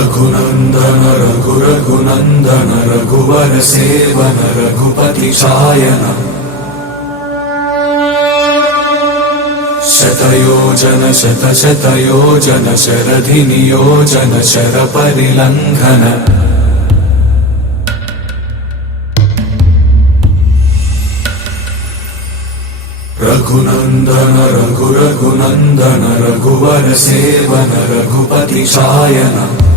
रघुनंदन रघुनंदन रघुवर seven Raghupati Shayan शतयोजन शतशतयोजन शरधि नियोजन sir परिलंघन Raghunandan Raghunandan रघुवर seven Raghupati Shayan.